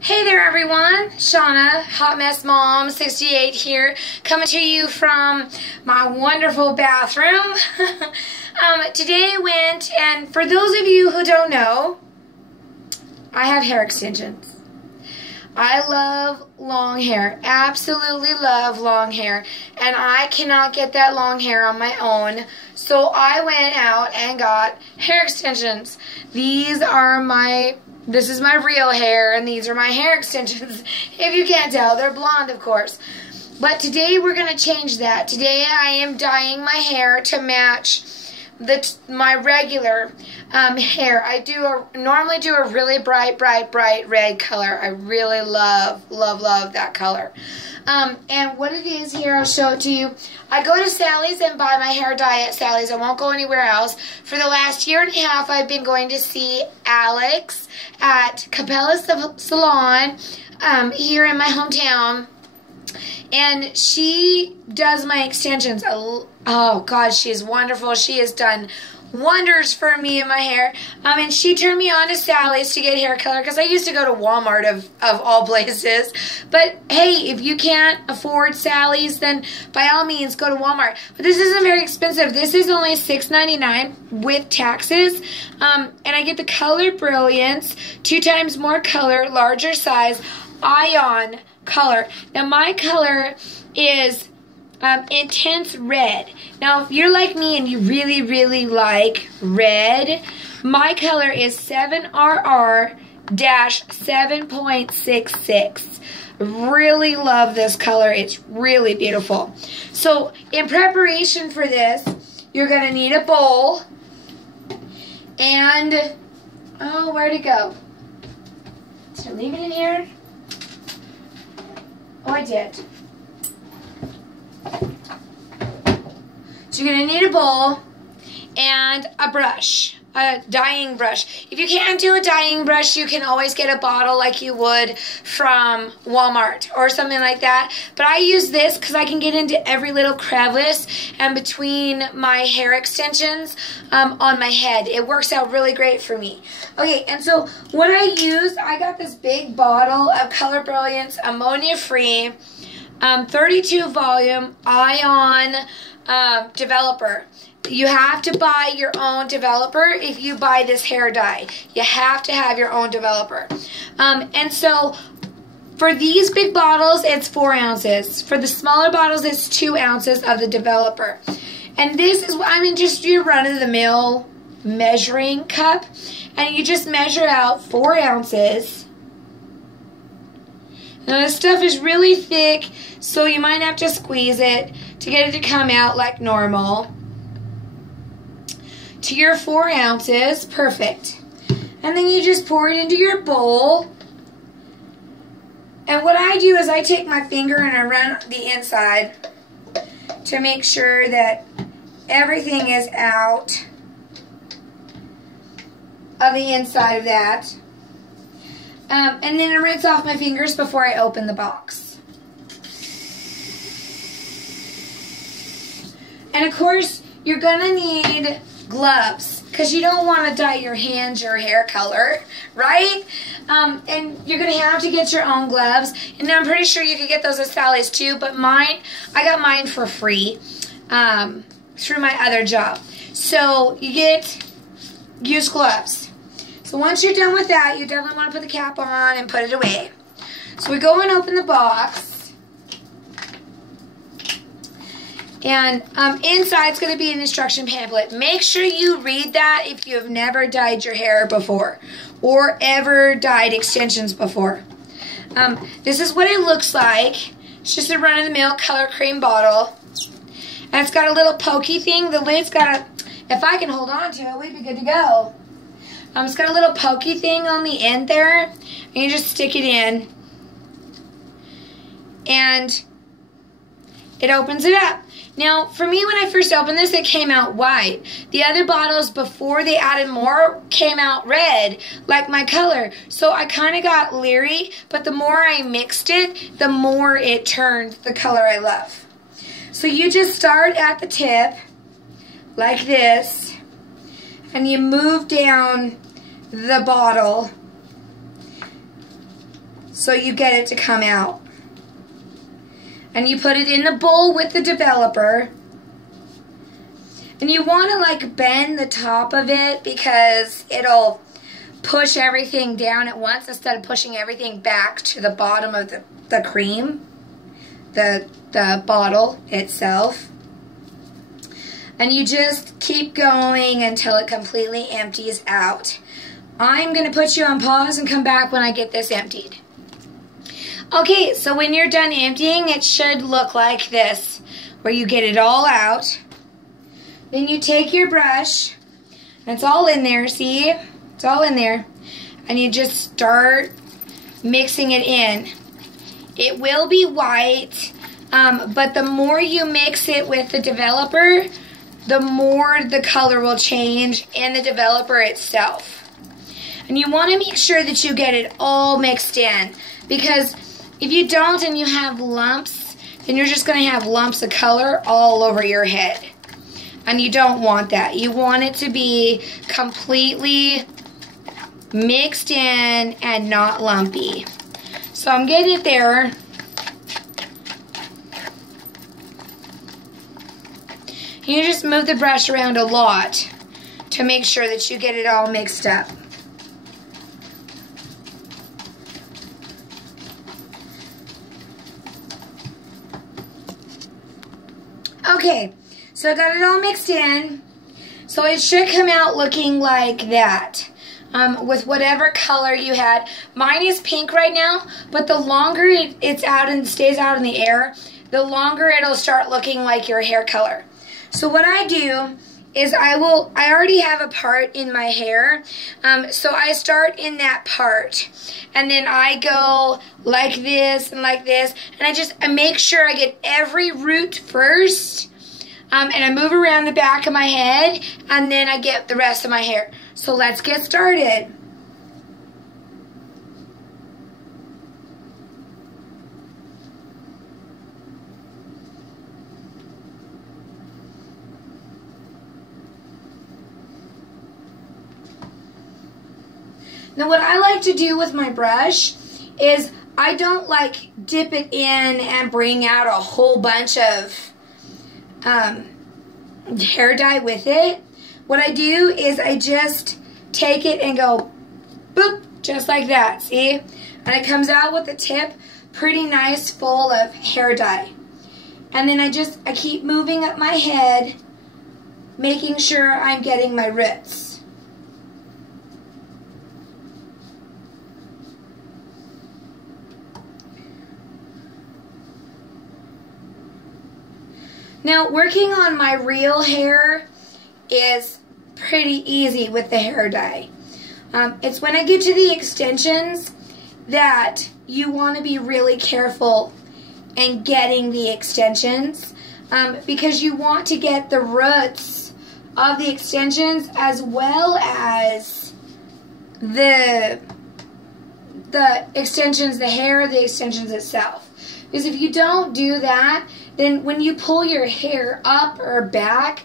Hey there everyone, Shauna, Hot Mess Mom 68 here, coming to you from my wonderful bathroom. Today I went, and for those of you who don't know, I have hair extensions. I love long hair, absolutely love long hair, and I cannot get that long hair on my own, so I went out and got hair extensions. This is my real hair, and these are my hair extensions. If you can't tell, they're blonde, of course. But today we're going to change that. Today I am dyeing my hair to match my regular hair. I normally do a really bright red color. I really love that color. And what it is here, I'll show it to you. I go to Sally's and buy my hair dye at Sally's. I won't go anywhere else. For the last year and a half, I've been going to see Alex at Capella's Salon here in my hometown. And she does my extensions. Oh, God, she is wonderful. She has done wonders for me and my hair. And she turned me on to Sally's to get hair color because I used to go to Walmart of all places. But hey, if you can't afford Sally's, then by all means go to Walmart. But this isn't very expensive. This is only $6.99 with taxes. And I get the Color Brilliance, 2 times more color, larger size, ion color. Now my color is intense red. Now if you're like me and you really like red, my color is 7RR-7.66. Really love this color. It's really beautiful. So in preparation for this, you're going to need a bowl and, oh, where'd it go? Did I leave it in here? Oh, I did. So you're going to need a bowl and a brush, a dyeing brush. If you can't do a dyeing brush, you can always get a bottle like you would from Walmart or something like that. But I use this because I can get into every little crevice and between my hair extensions on my head. It works out really great for me. Okay, and so what I use, I got this big bottle of Color Brilliance ammonia-free 32 volume ion developer. You have to buy your own developer if you buy this hair dye. You have to have your own developer. And so for these big bottles, it's 4 ounces. For the smaller bottles, it's 2 ounces of the developer. And this is, I mean, just your run-of-the-mill measuring cup. And you just measure out 4 ounces. Now this stuff is really thick, so you might have to squeeze it to get it to come out like normal. To your 4 ounces, perfect. And then you just pour it into your bowl. And what I do is I take my finger and I run the inside to make sure that everything is out of the inside of that. And then I rinse off my fingers before I open the box. And of course, you're going to need gloves because you don't want to dye your hands your hair color, right? And you're going to have to get your own gloves. And I'm pretty sure you could get those at Sally's too, but I got mine for free through my other job. So you get used gloves. So once you're done with that, you definitely want to put the cap on and put it away. So we go and open the box. And inside is going to be an instruction pamphlet. Make sure you read that if you have never dyed your hair before or ever dyed extensions before. This is what it looks like. It's just a run-of-the-mill color cream bottle. And it's got a little pokey thing. The lid's got a, if I can hold on to it, we'd be good to go. It's got a little pokey thing on the end there, and you just stick it in, and it opens it up. Now, for me, when I first opened this, it came out white. The other bottles, before they added more, came out red, like my color. So I kind of got leery, but the more I mixed it, the more it turned the color I love. So you just start at the tip, like this, and you move down the bottle so you get it to come out. And you put it in the bowl with the developer. And you want to like bend the top of it because it'll push everything down at once instead of pushing everything back to the bottom of the cream, the bottle itself. And you just keep going until it completely empties out. I'm going to put you on pause and come back when I get this emptied. Okay, so when you're done emptying, it should look like this, where you get it all out. Then you take your brush, and it's all in there, see? It's all in there. And you just start mixing it in. It will be white, but the more you mix it with the developer, the more the color will change in the developer itself. And you want to make sure that you get it all mixed in, because if you don't and you have lumps, then you're just going to have lumps of color all over your head. And you don't want that. You want it to be completely mixed in and not lumpy. So I'm getting it there. You just move the brush around a lot to make sure that you get it all mixed up. Okay, so I got it all mixed in. So it should come out looking like that. With whatever color you had. Mine is pink right now, but the longer it's out and stays out in the air, the longer it'll start looking like your hair color. So what I do is I already have a part in my hair, so I start in that part, and then I go like this, and I make sure I get every root first, and I move around the back of my head, and then I get the rest of my hair. So let's get started. Now what I like to do with my brush is I don't like dip it in and bring out a whole bunch of hair dye with it. What I do is I just take it and go boop, just like that, see? And it comes out with the tip pretty nice, full of hair dye. And then I keep moving up my head, making sure I'm getting my roots. Now, working on my real hair is pretty easy with the hair dye. It's when I get to the extensions that you want to be really careful in getting the extensions, because you want to get the roots of the extensions as well as the extensions, the hair, the extensions itself. Because if you don't do that, then when you pull your hair up or back,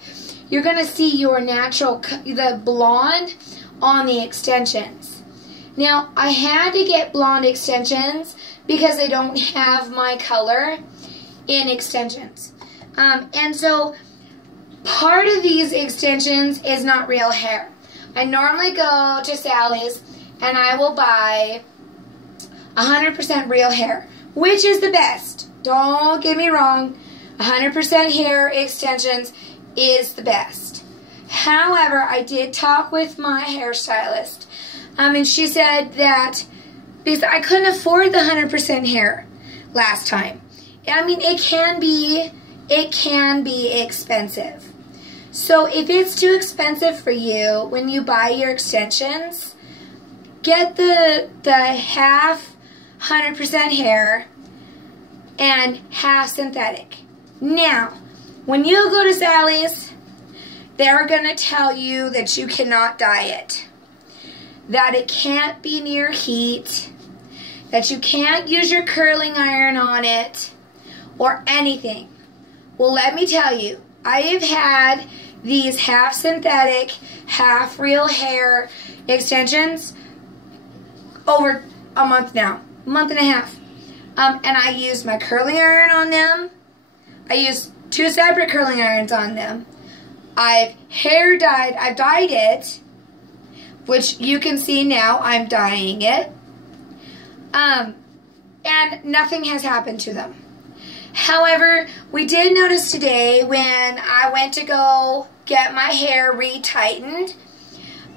you're going to see your natural, the blonde on the extensions. Now, I had to get blonde extensions because I don't have my color in extensions. And so, part of these extensions is not real hair. I normally go to Sally's and I will buy 100% real hair, which is the best. Don't get me wrong. 100% hair extensions is the best. However, I did talk with my hairstylist, and she said that because I couldn't afford the 100% hair last time. I mean, it can be expensive. So if it's too expensive for you when you buy your extensions, get the half 100% hair and half synthetic. Now, when you go to Sally's, they're going to tell you that you cannot dye it, that it can't be near heat, that you can't use your curling iron on it, or anything. Well, let me tell you, I have had these half synthetic, half real hair extensions over a month now. month and a half. And I used my curling iron on them. I used 2 separate curling irons on them. I've dyed it, which you can see now I'm dyeing it. And nothing has happened to them. However, we did notice today when I went to go get my hair retightened,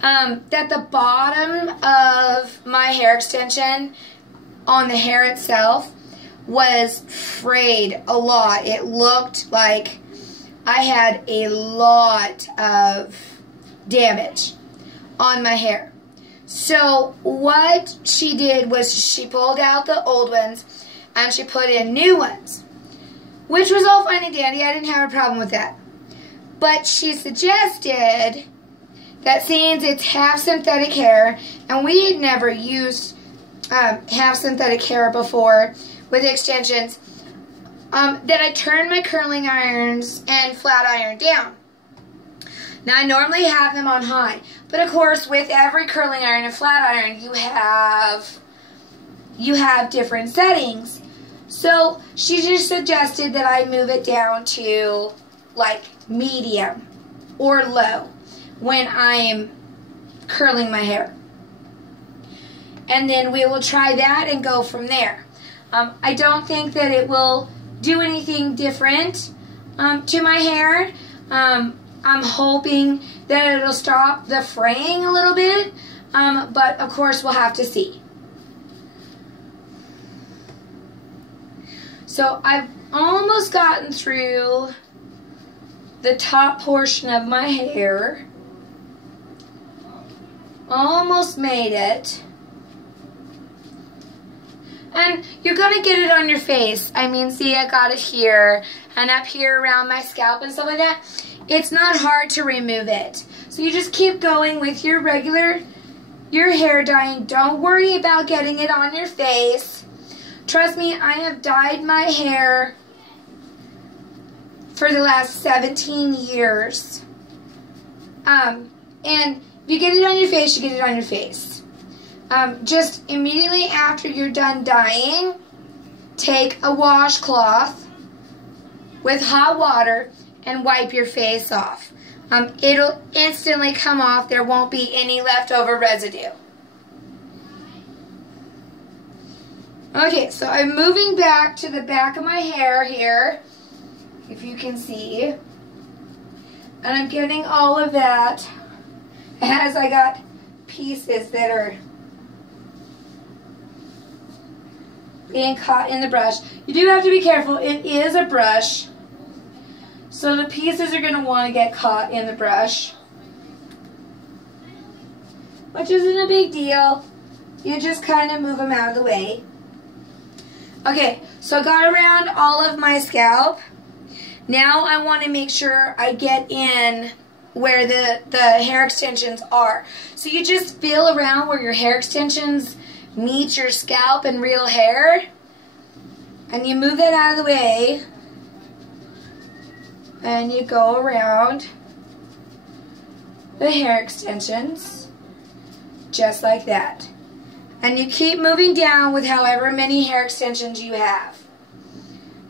that the bottom of my hair extension on the hair itself was frayed a lot. It looked like I had a lot of damage on my hair. So what she did was she pulled out the old ones and she put in new ones, which was all fine and dandy. I didn't have a problem with that. But she suggested that since it's half synthetic hair, and we had never used half synthetic hair before with extensions, that I turn my curling irons and flat iron down. Now I normally have them on high, but of course with every curling iron and flat iron you have different settings. So she just suggested that I move it down to like medium or low when I'm curling my hair. And then we will try that and go from there. I don't think that it will do anything different to my hair. I'm hoping that it'll stop the fraying a little bit, but of course we'll have to see. So I've almost gotten through the top portion of my hair. Almost made it. And you're going to get it on your face. I mean, see, I got it here and up here around my scalp and stuff like that. It's not hard to remove it. So you just keep going with your hair dyeing. Don't worry about getting it on your face. Trust me, I have dyed my hair for the last 17 years. And if you get it on your face, you get it on your face. Just immediately after you're done dyeing, take a washcloth with hot water and wipe your face off. It'll instantly come off. There won't be any leftover residue. Okay, so I'm moving back to the back of my hair here, if you can see. And I'm getting all of that as I got pieces that are being caught in the brush. You do have to be careful. It is a brush, so the pieces are going to want to get caught in the brush, which isn't a big deal. You just kind of move them out of the way. Okay, so I got around all of my scalp. Now I want to make sure I get in where the hair extensions are. So you just feel around where your hair extensions meet your scalp and real hair, and you move that out of the way, and you go around the hair extensions just like that. And you keep moving down with however many hair extensions you have.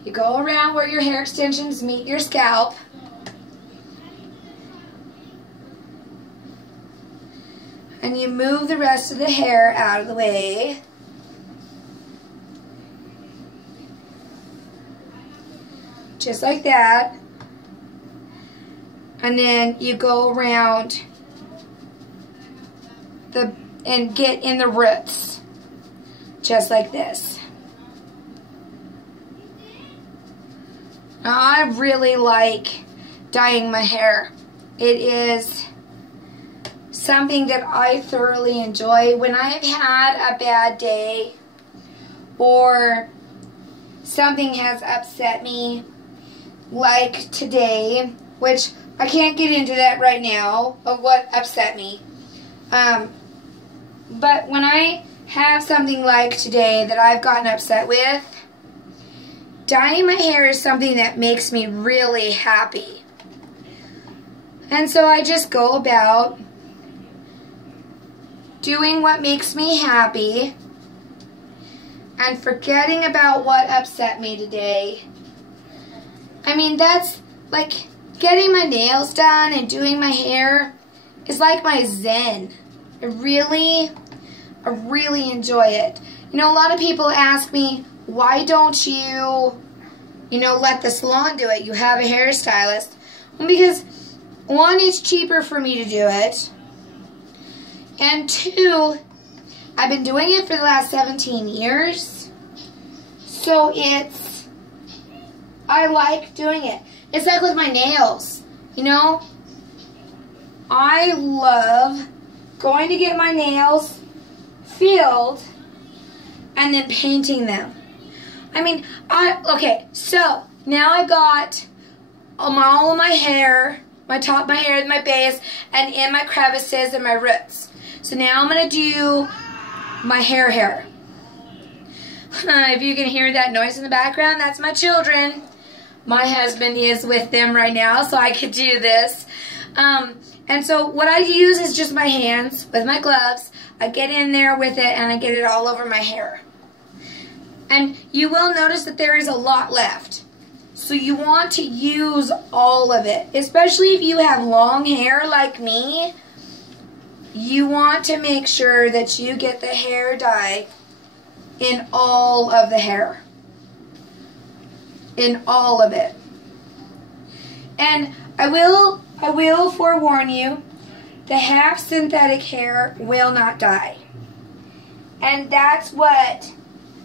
You go around where your hair extensions meet your scalp. And you move the rest of the hair out of the way. Just like that. And then you go around and get in the roots. Just like this. Now, I really like dyeing my hair. It is something that I thoroughly enjoy. When I've had a bad day or something has upset me, like today, which I can't get into that right now of what upset me. But when I have something like today that I've gotten upset with, dyeing my hair is something that makes me really happy. And so I just go about doing what makes me happy. and forgetting about what upset me today. I mean, that's like getting my nails done and doing my hair is like my zen. I really enjoy it. You know, a lot of people ask me, why don't you let the salon do it? You have a hairstylist. Well, because one, it's cheaper for me to do it. And two, I've been doing it for the last 17 years. So I like doing it. It's like with my nails, you know? I love going to get my nails filled and then painting them. I mean, okay, so now I've got all of my hair, my top, my hair, my base, and in my crevices and my roots. So now I'm going to do my hair. If you can hear that noise in the background, that's my children. My husband is with them right now, so I could do this. And so what I use is just my hands with my gloves. I get in there with it and I get it all over my hair. And you will notice that there is a lot left. So you want to use all of it. Especially if you have long hair like me. You want to make sure that you get the hair dye in all of the hair. In all of it. And I will forewarn you, the half synthetic hair will not dye. And that's what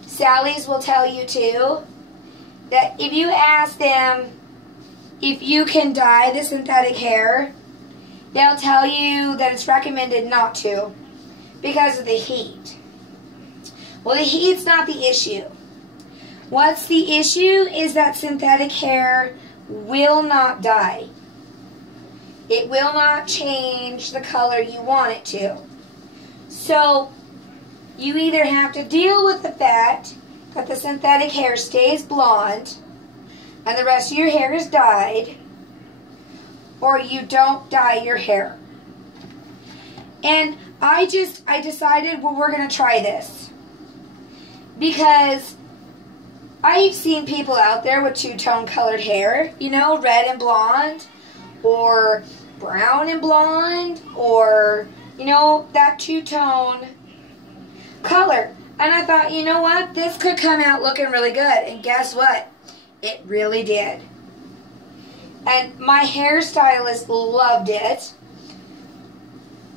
Sally's will tell you too. That if you ask them if you can dye the synthetic hair, they'll tell you that it's recommended not to because of the heat. Well, the heat's not the issue. What's the issue is that synthetic hair will not dye. It will not change the color you want it to. So, you either have to deal with the fact that the synthetic hair stays blonde and the rest of your hair is dyed, or you don't dye your hair. And I decided, well, we're going to try this. Because I've seen people out there with two-tone colored hair, you know, red and blonde, or brown and blonde, or, you know, that two-tone color. And I thought, you know what, this could come out looking really good. And guess what? It really did. And my hairstylist loved it.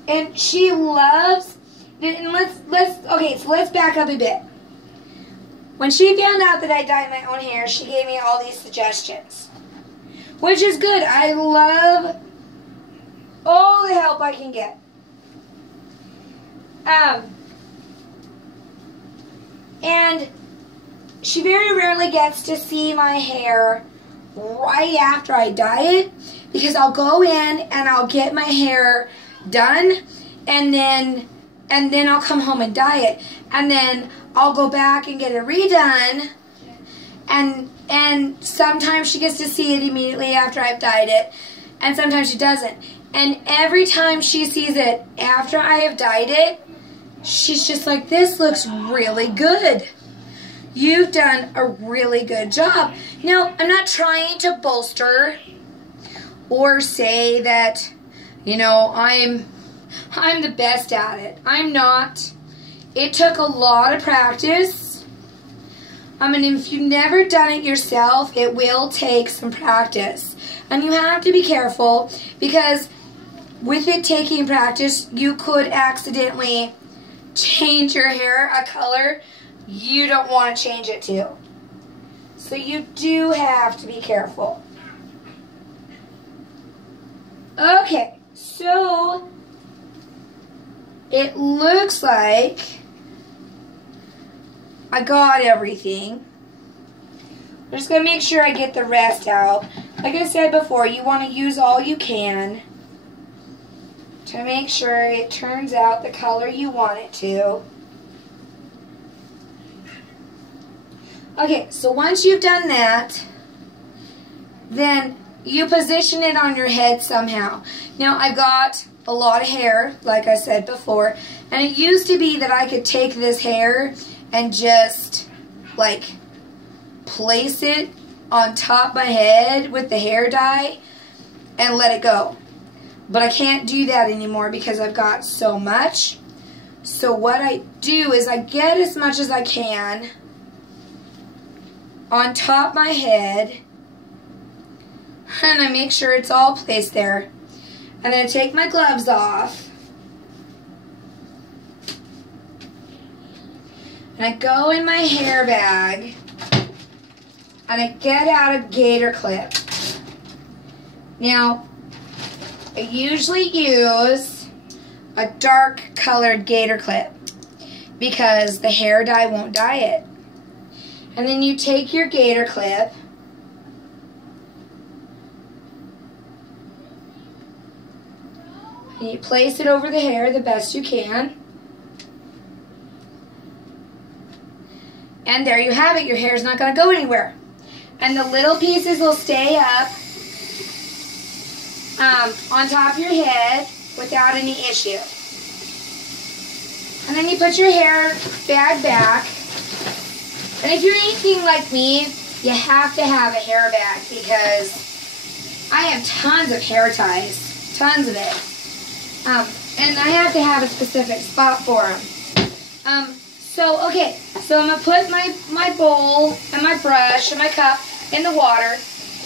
And she loves, and let's back up a bit. When she found out that I dyed my own hair, she gave me all these suggestions. Which is good. I love all the help I can get. And she very rarely gets to see my hair right after I dye it, because I'll go in and I'll get my hair done, and then I'll come home and dye it, and then I'll go back and get it redone, and sometimes she gets to see it immediately after I've dyed it, and sometimes she doesn't. And every time she sees it after I have dyed it, she's just like, this looks really good. You've done a really good job. Now, I'm not trying to bolster or say that, you know, I'm the best at it. I'm not. It took a lot of practice. I mean, if you've never done it yourself, it will take some practice. And you have to be careful, because with it taking practice, you could accidentally change your hair a color you don't want to change it to. So you do have to be careful. Okay, so it looks like I got everything. I'm just going to make sure I get the rest out. Like I said before, you want to use all you can to make sure it turns out the color you want it to. Okay, so once you've done that, then you position it on your head somehow. Now, I've got a lot of hair, like I said before, and it used to be that I could take this hair and just like, place it on top of my head with the hair dye and let it go. But I can't do that anymore because I've got so much. So what I do is I get as much as I can on top of my head, and I make sure it's all placed there. And then I take my gloves off, and I go in my hair bag, and I get out a Gator Clip. Now, I usually use a dark colored Gator Clip because the hair dye won't dye it. And then you take your Gator Clip and you place it over the hair the best you can. And there you have it. Your hair's not going to go anywhere. And the little pieces will stay up on top of your head without any issue. And then you put your hair bag back. And if you're anything like me, you have to have a hair bag because I have tons of hair ties, tons of it. And I have to have a specific spot for them. So I'm going to put my bowl and my brush and my cup in the water.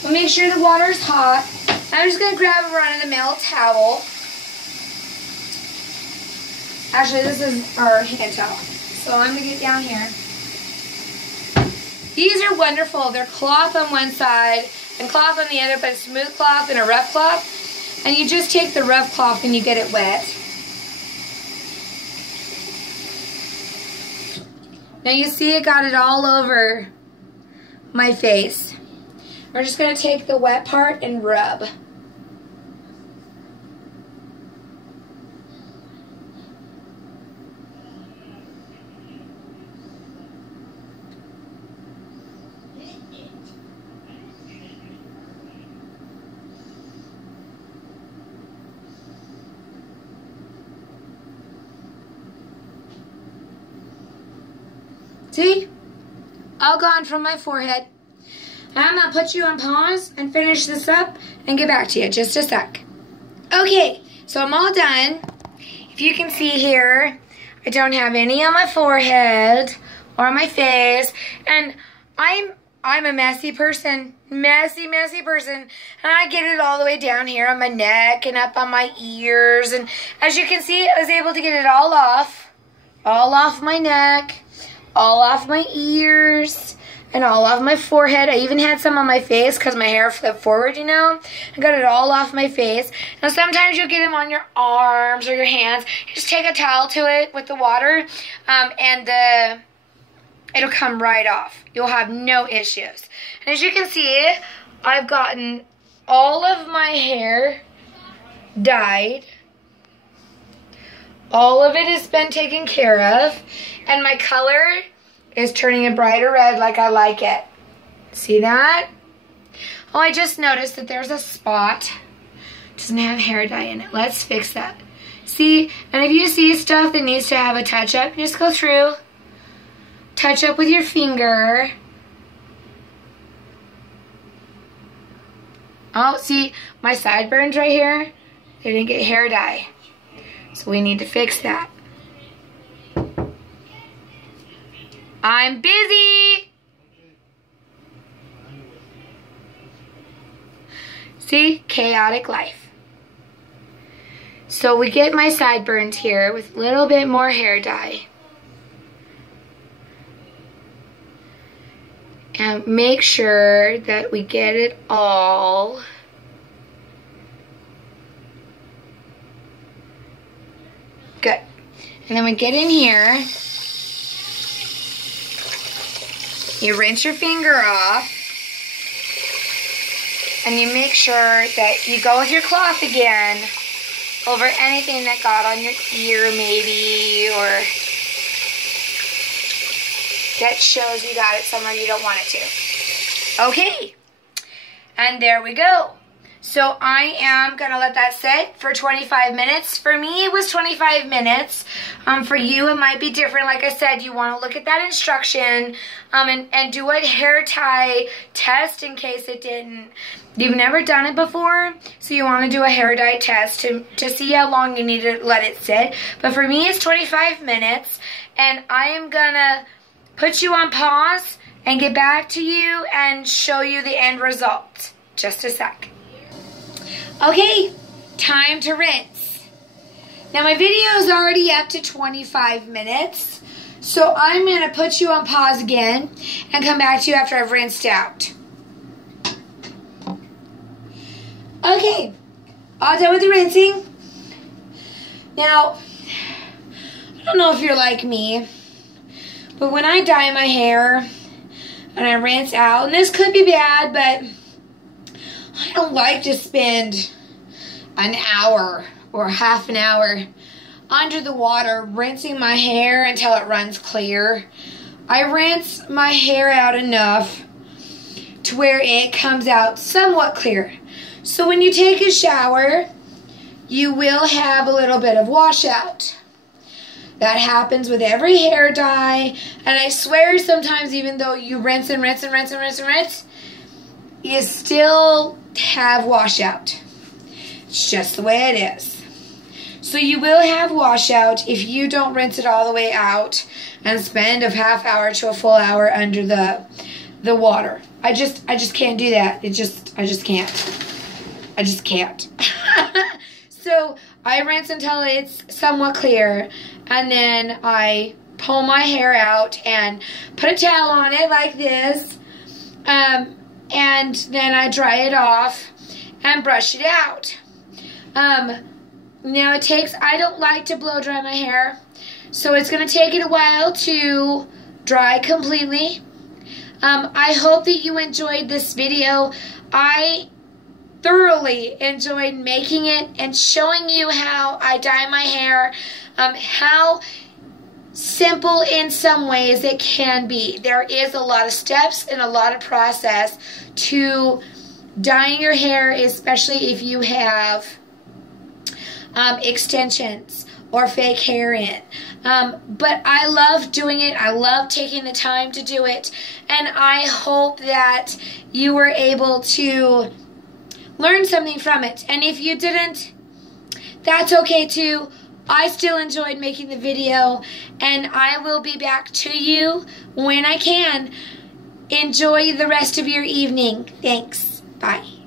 We'll make sure the water is hot. I'm just going to grab a run-of-the-mill towel. Actually, this is our hand towel. So I'm going to get down here. These are wonderful. They're cloth on one side and cloth on the other, but a smooth cloth and a rough cloth. And you just take the rough cloth and you get it wet. Now you see it got it all over my face. We're just going to take the wet part and rub. See? All gone from my forehead. I'm going to put you on pause and finish this up and get back to you. Just a sec. Okay, so I'm all done. If you can see here, I don't have any on my forehead or my face. And I'm a messy person. Messy person. And I get it all the way down here on my neck and up on my ears. And as you can see, I was able to get it all off. All off my neck. All off my ears. And all off my forehead. I even had some on my face because my hair flipped forward, you know. I got it all off my face. Now sometimes you'll get them on your arms or your hands. You just take a towel to it with the water and it'll come right off. You'll have no issues. And as you can see, I've gotten all of my hair dyed. All of it has been taken care of. And my color is turning a brighter red like I like it. See that? Oh, I just noticed that there's a spot. It doesn't have hair dye in it. Let's fix that. See? And if you see stuff that needs to have a touch-up, just go through. Touch up with your finger. Oh, see? My sideburns right here, they didn't get hair dye. So we need to fix that. I'm busy. See? Chaotic life. So we get my sideburns here with a little bit more hair dye. And make sure that we get it all. Good. And then we get in here. You rinse your finger off. And you make sure that you go with your cloth again over anything that got on your ear maybe, or that shows you got it somewhere you don't want it to. Okay. And there we go. So I am going to let that sit for 25 minutes. For me, it was 25 minutes. For you, it might be different. Like I said, you want to look at that instruction and do a hair tie test in case it didn't. You've never done it before, so you want to do a hair dye test to see how long you need to let it sit. But for me, it's 25 minutes, and I am going to put you on pause and get back to you and show you the end result. Just a sec. Okay, time to rinse. Now my video is already up to 25 minutes, so I'm going to put you on pause again and come back to you after I've rinsed out. Okay, all done with the rinsing. Now, I don't know if you're like me, but when I dye my hair and I rinse out, and this could be bad, but I don't like to spend an hour or half an hour under the water rinsing my hair until it runs clear. I rinse my hair out enough to where it comes out somewhat clear. So when you take a shower, you will have a little bit of washout. That happens with every hair dye, and I swear sometimes even though you rinse and rinse and rinse and rinse and rinse, you still have washout. It's just the way it is. So you will have washout if you don't rinse it all the way out and spend a half hour to a full hour under the water. I just can't do that. I just can't. I just can't. So I rinse until it's somewhat clear, and then I pull my hair out and put a towel on it like this, and then I dry it off and brush it out. Now I don't like to blow dry my hair, so it's going to take it a while to dry completely. I hope that you enjoyed this video. I thoroughly enjoyed making it and showing you how I dye my hair, how simple in some ways it can be. There is a lot of steps and a lot of process to dyeing your hair, especially if you have extensions or fake hair in. But I love doing it. I love taking the time to do it, and I hope that you were able to learn something from it. And if you didn't, that's okay too. I still enjoyed making the video, and I will be back to you when I can. Enjoy the rest of your evening. Thanks. Bye.